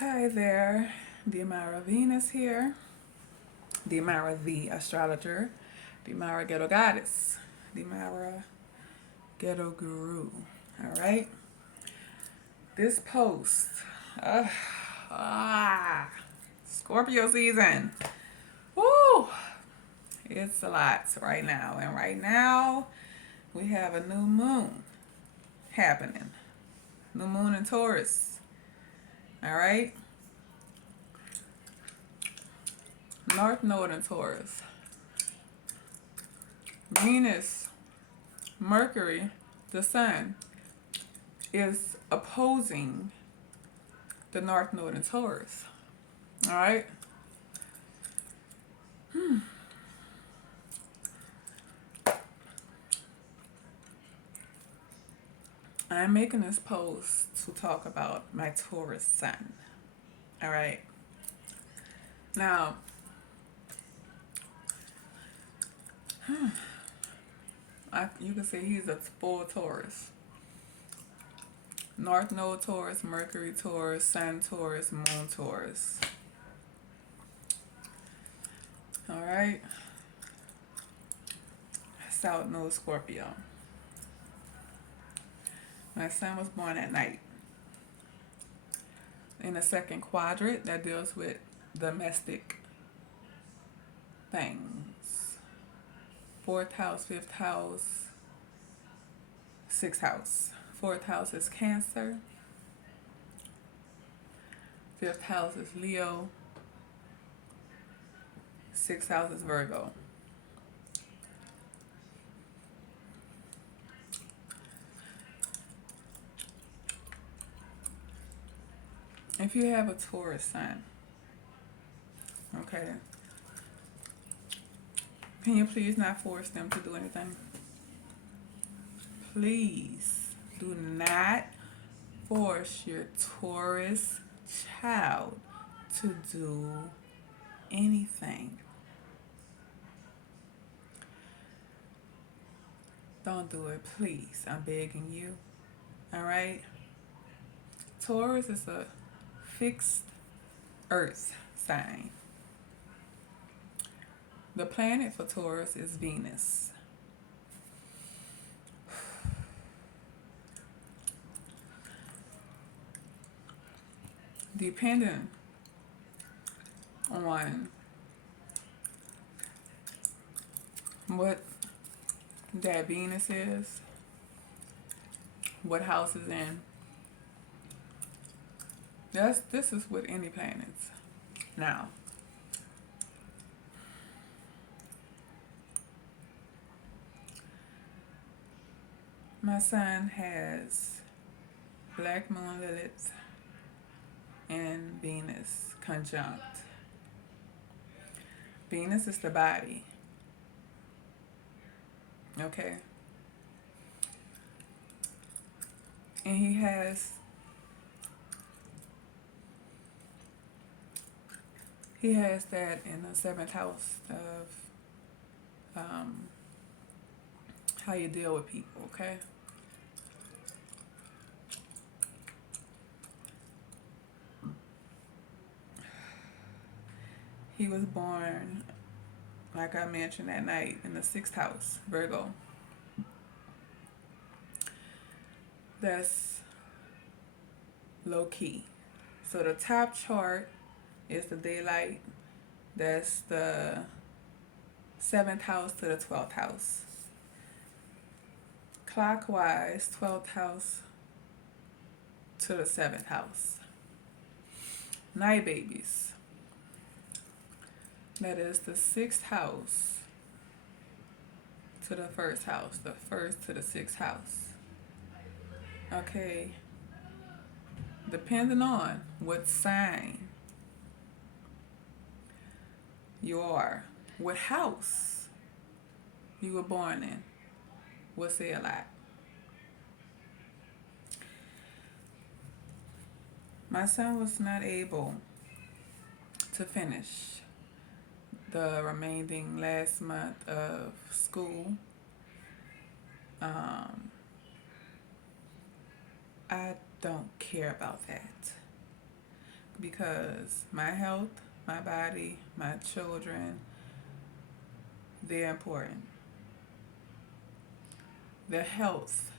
Hi there, Diamara Venus here. Diamara the astrologer, Diamara Ghetto Goddess, Diamara Ghetto Guru. All right, this post, uh, ah, Scorpio season. Woo! It's a lot right now, and right now we have a new moon happening. New moon in Taurus. All right, North Node in Taurus. Venus, Mercury, the Sun is opposing the North Node in Taurus. All right. I'm making this post to talk about my Taurus Sun. All right. Now, you can say he's a full Taurus. North Node Taurus, Mercury Taurus, Sun Taurus, Moon Taurus. All right. South Node Scorpio. My son was born at night in the second quadrant that deals with domestic things. Fourth house, fifth house, sixth house. Fourth house is Cancer. Fifth house is Leo. Sixth house is Virgo. If you have a Taurus sun, okay, can you please not force them to do anything? Please do not force your Taurus child to do anything. Don't do it, please. I'm begging you. All right? Taurus is a fixed earth sign. The planet for Taurus is Venus. Depending on what that Venus is, what house is in, this is with any planets. Now, my son has Black Moon Lilith and Venus conjunct. Venus is the body. Okay? And he has that in the seventh house of how you deal with people, okay? He was born, like I mentioned, that night in the sixth house, Virgo. That's low key. So the top chart is the daylight. That's the seventh house to the 12th house. Clockwise, 12th house to the seventh house. Night babies. That is the sixth house to the first house, the first to the sixth house. Okay, depending on what sign you are, what house you were born in, will say a lot. My son was not able to finish the remaining last month of school. I don't care about that. because my health, my body, my children, they're important. The health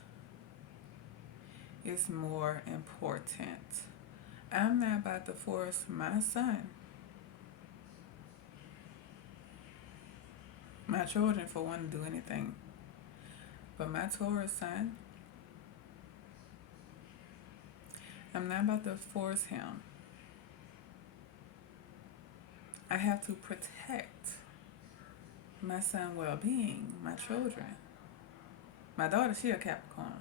is more important. I'm not about to force my son, my children, for one to do anything. But my Taurus son, I'm not about to force him. I have to protect my son's well-being, my children. My daughter, she a Capricorn.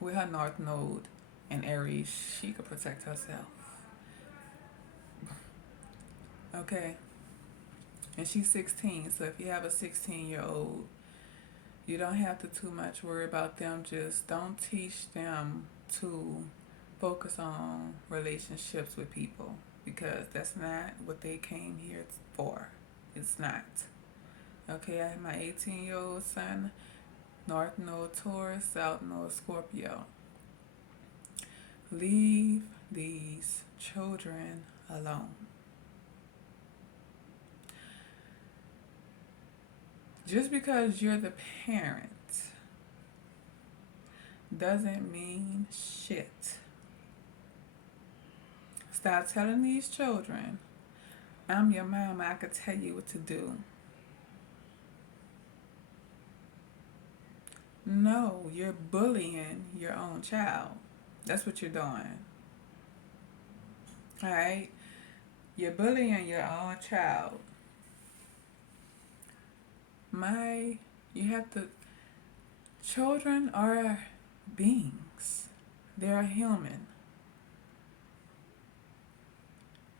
With her North Node in Aries, she could protect herself. Okay? And she's 16, so if you have a 16-year-old, you don't have to too much worry about them. Just don't teach them to focus on relationships with people, because that's not what they came here for. It's not. Okay, I have my 18-year-old son, North Node Taurus, South Node Scorpio. Leave these children alone. Just because you're the parent doesn't mean shit. Stop telling these children, I'm your mom, I could tell you what to do. No, you're bullying your own child. That's what you're doing. Alright? You're bullying your own child. You have to, children are beings. They're human.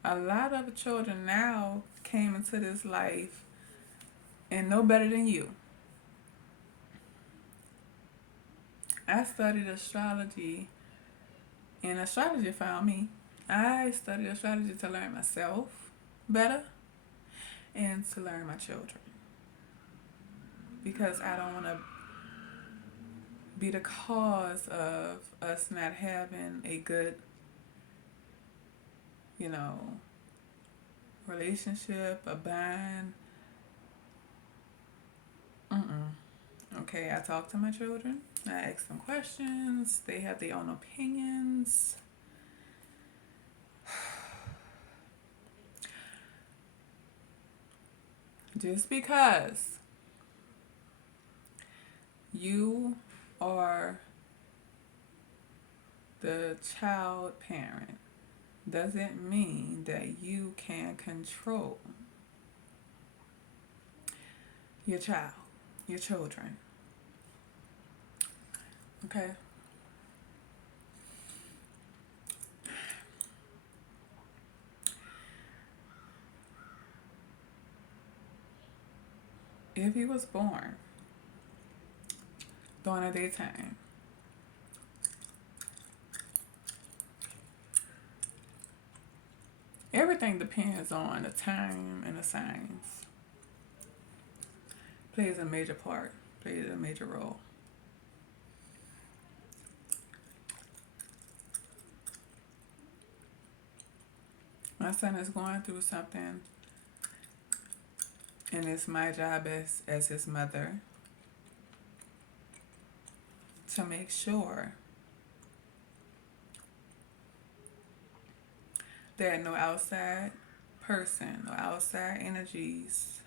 A lot of children now came into this life and no better than you. I studied astrology, and astrology found me. I studied astrology to learn myself better and to learn my children. Because I don't want to be the cause of us not having a good, relationship, a bond. Okay, I talk to my children. I ask them questions. They have their own opinions. Just because you are the child parent doesn't mean that you can control your child, your children. Okay? If he was born during the daytime, everything depends on the time and the signs. Plays a major part, plays a major role. My son is going through something, and it's my job as his mother to make sure that no outside person or outside energies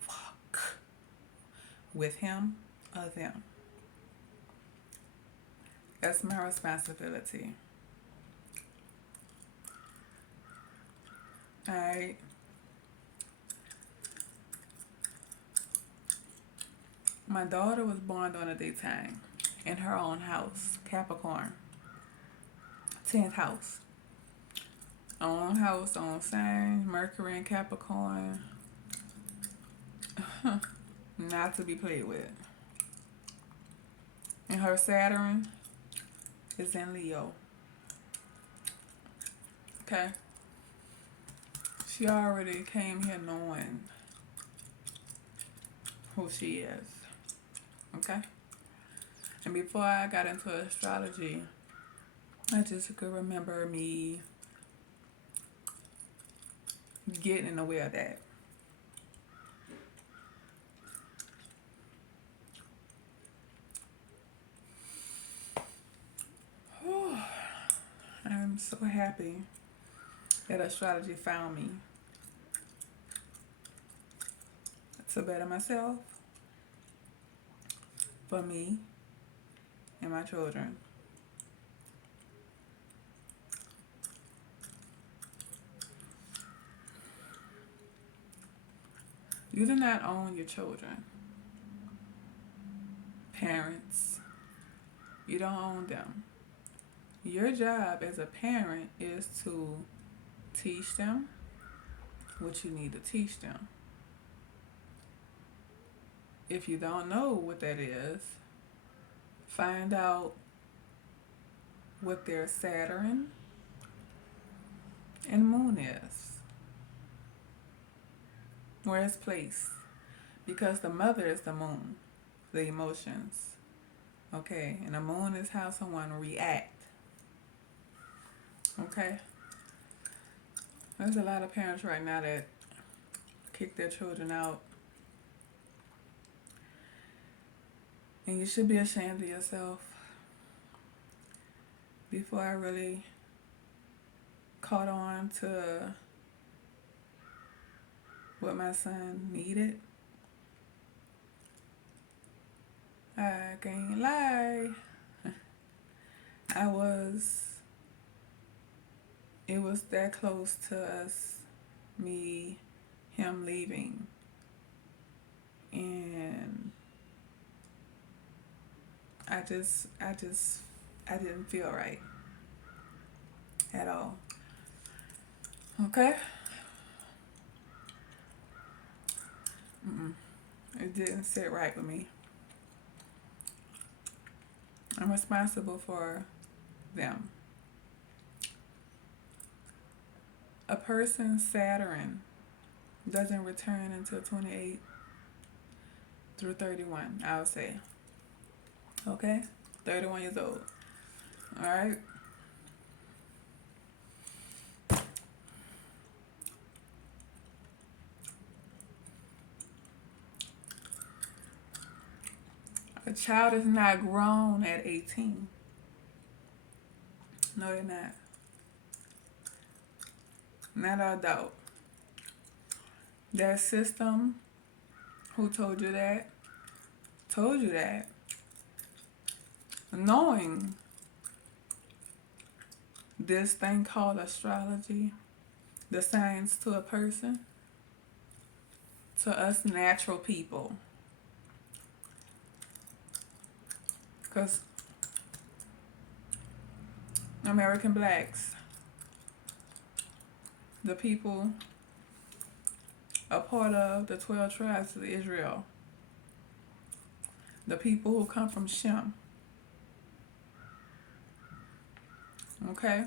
fuck with him or them. That's my responsibility. Alright? My daughter was born during the daytime in her own house, Capricorn, 10th house. Own house, own sign, Mercury in Capricorn. Not to be played with. And her Saturn is in Leo. Okay? She already came here knowing who she is. Okay? And before I got into astrology, I just could remember me getting in the way of that. I'm so happy that astrology found me to better myself, for me, and my children. You do not own your children. Parents, you don't own them. Your job as a parent is to teach them what you need to teach them. If you don't know what that is, find out what their Saturn and moon is, where it's placed. Because the mother is the moon, the emotions. Okay, and the moon is how someone react. Okay? There's a lot of parents right now that kick their children out. And you should be ashamed of yourself. Before I really caught on to what my son needed, I can't lie. It was that close to us, him leaving. And I didn't feel right at all. Okay? It didn't sit right with me. I'm responsible for them. A person's Saturn doesn't return until 28 through 31, I would say. Okay? 31 years old. Alright? A child is not grown at 18. No, they're not. Not an adult. That system who told you that, knowing this thing called astrology, the science to a person, to us natural people. Because American blacks, the people a part of the 12 tribes of Israel, the people who come from Shem, okay?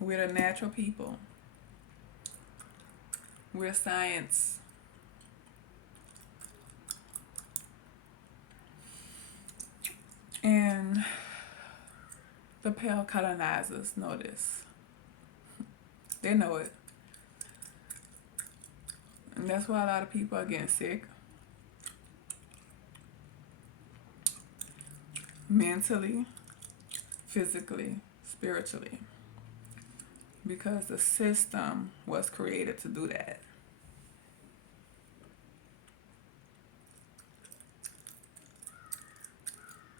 We're the natural people. We're science. And the pale colonizers know this. They know it. And that's why a lot of people are getting sick. Mentally, physically, spiritually. Because the system was created to do that.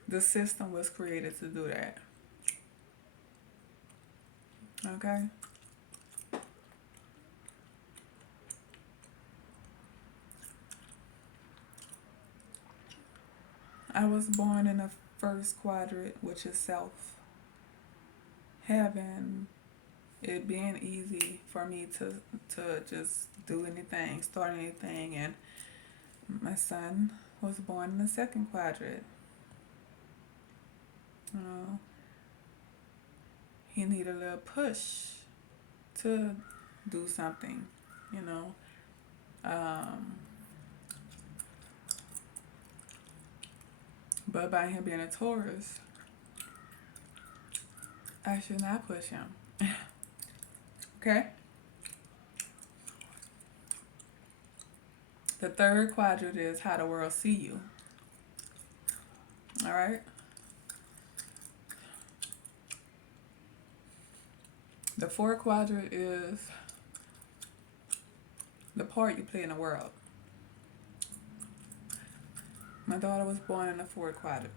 The system was created to do that. Okay? I was born in the first quadrant, which is self. Having it being easy for me to just do anything, start anything, and my son was born in the second quadrant. You know, he needed a little push to do something, you know. But by him being a Taurus, I should not push him. Okay? The third quadrant is how the world see you. All right? The fourth quadrant is the part you play in the world. My daughter was born in the fourth quadrant.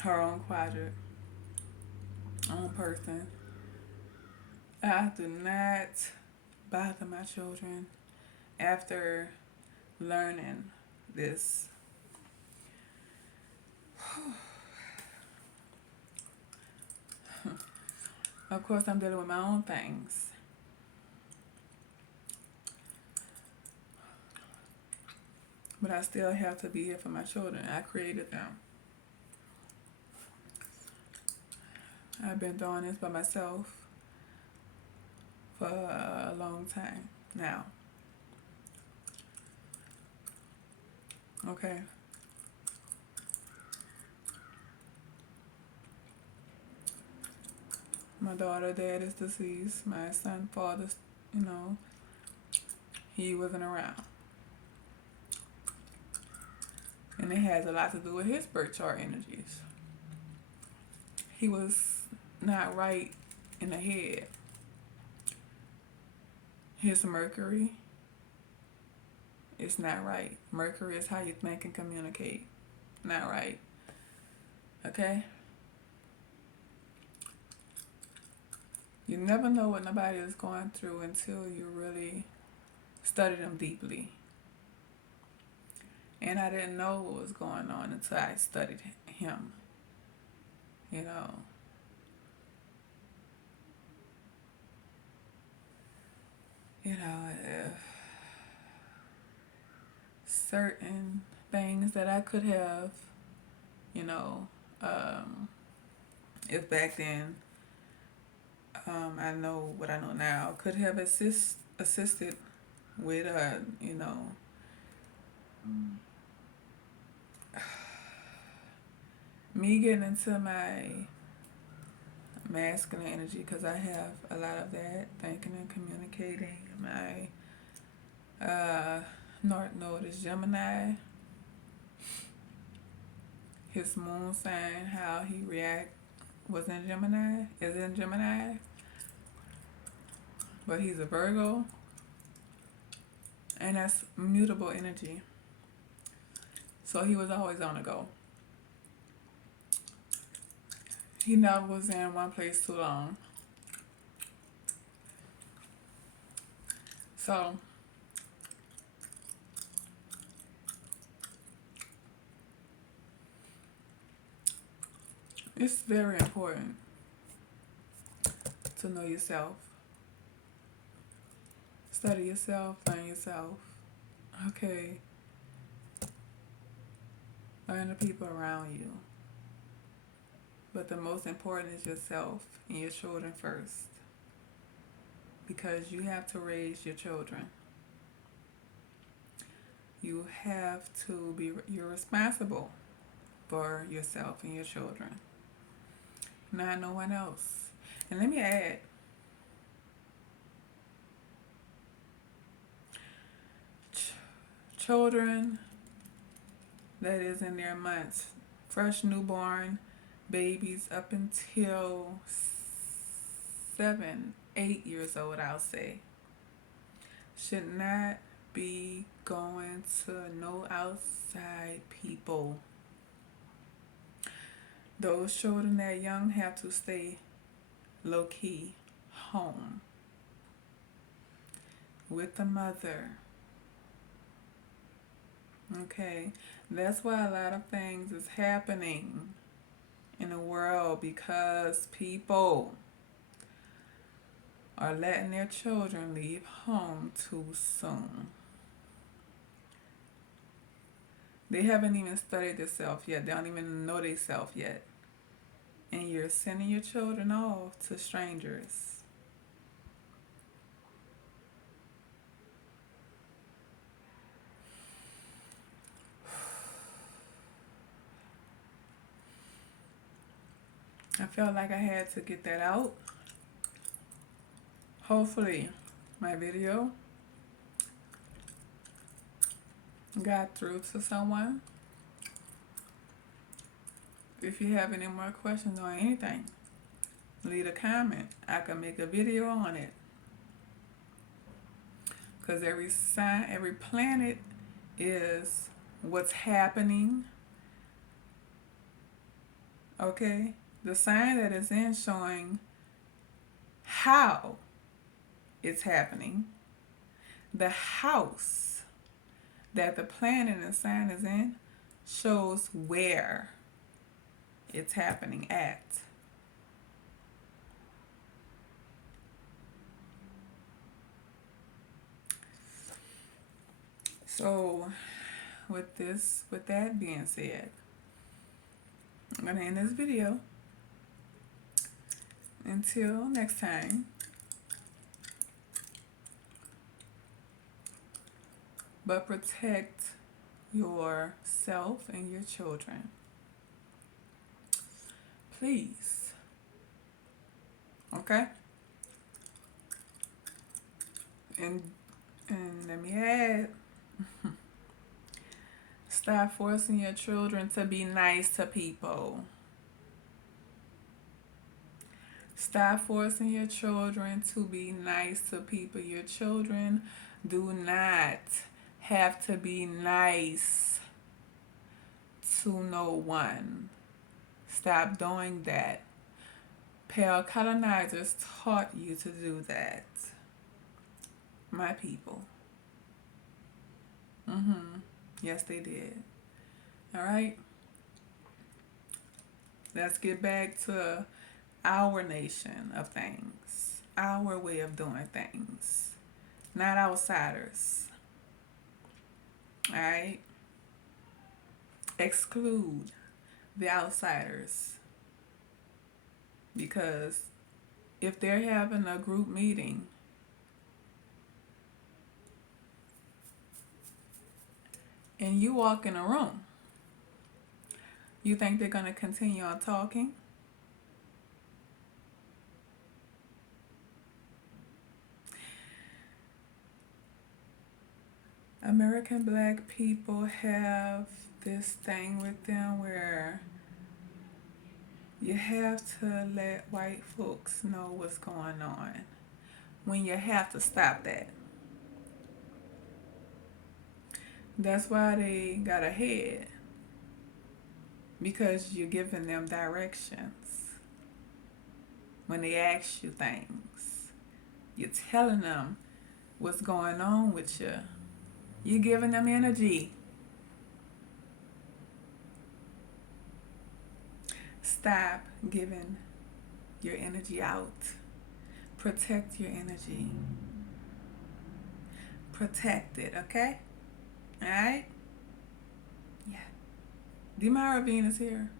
Her own quadrant, own person. I do not bother my children after learning this. Of course, I'm dealing with my own things. But I still have to be here for my children. I created them. I've been doing this by myself for a long time now. Okay. My daughter, dad is deceased. My son, father, he wasn't around. And it has a lot to do with his birth chart energies. He was not right in the head. His Mercury is not right. Mercury is how you think and communicate. Not right. Okay? You never know what nobody is going through until you really study them deeply. And I didn't know what was going on until I studied him. You know. Certain things that I could have, if back then, I know what I know now, could have assisted with, me getting into my masculine energy, because I have a lot of that, thinking and communicating. My North Node is Gemini. His moon sign, how he was in Gemini, is in Gemini. But he's a Virgo. And that's mutable energy. So he was always on the go. He never was in one place too long. So it's very important to know yourself. Study yourself, learn yourself. Okay. Learn the people around you. But the most important is yourself and your children first. Because you have to raise your children. You're responsible for yourself and your children. Not no one else. And let me add, children that is in their months, fresh newborn babies up until 7, 8 years old, I'll say, should not be going to no outside people. Those children that young have to stay low-key home with the mother. Okay, that's why a lot of things is happening in the world, because people are letting their children leave home too soon. They haven't even studied themselves yet. They don't even know themselves yet. And you're sending your children off to strangers. I felt like I had to get that out. Hopefully my video got through to someone. If you have any more questions on anything, leave a comment. I can make a video on it. Because every sign, every planet is what's happening. Okay? The sign that is in showing how it's happening. The house that the planet and sign is in shows where it's happening at. So with that being said, I'm gonna end this video. Until next time, but protect yourself and your children, please. Okay? And let me add, stop forcing your children to be nice to people. Stop forcing your children to be nice to people. Your children do not have to be nice to no one. Stop doing that. Pale colonizers taught you to do that. My people. Yes, they did. All right. Let's get back to our nation of things, our way of doing things, not outsiders. All right? Exclude the outsiders, because if they're having a group meeting and you walk in a room, you think they're going to continue on talking? American black people have this thing with them where you have to let white folks know what's going on, when you have to stop that. That's why they got ahead, because you're giving them directions. When they ask you things, you're telling them what's going on with you. You're giving them energy. Stop giving your energy out. Protect your energy. Protect it, okay? Alright? Yeah. Demara Venus here.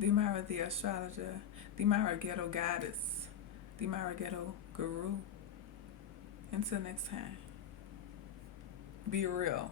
Demara the astrologer. Demara Ghetto Goddess. Demara Ghetto Guru. Until next time. Be real.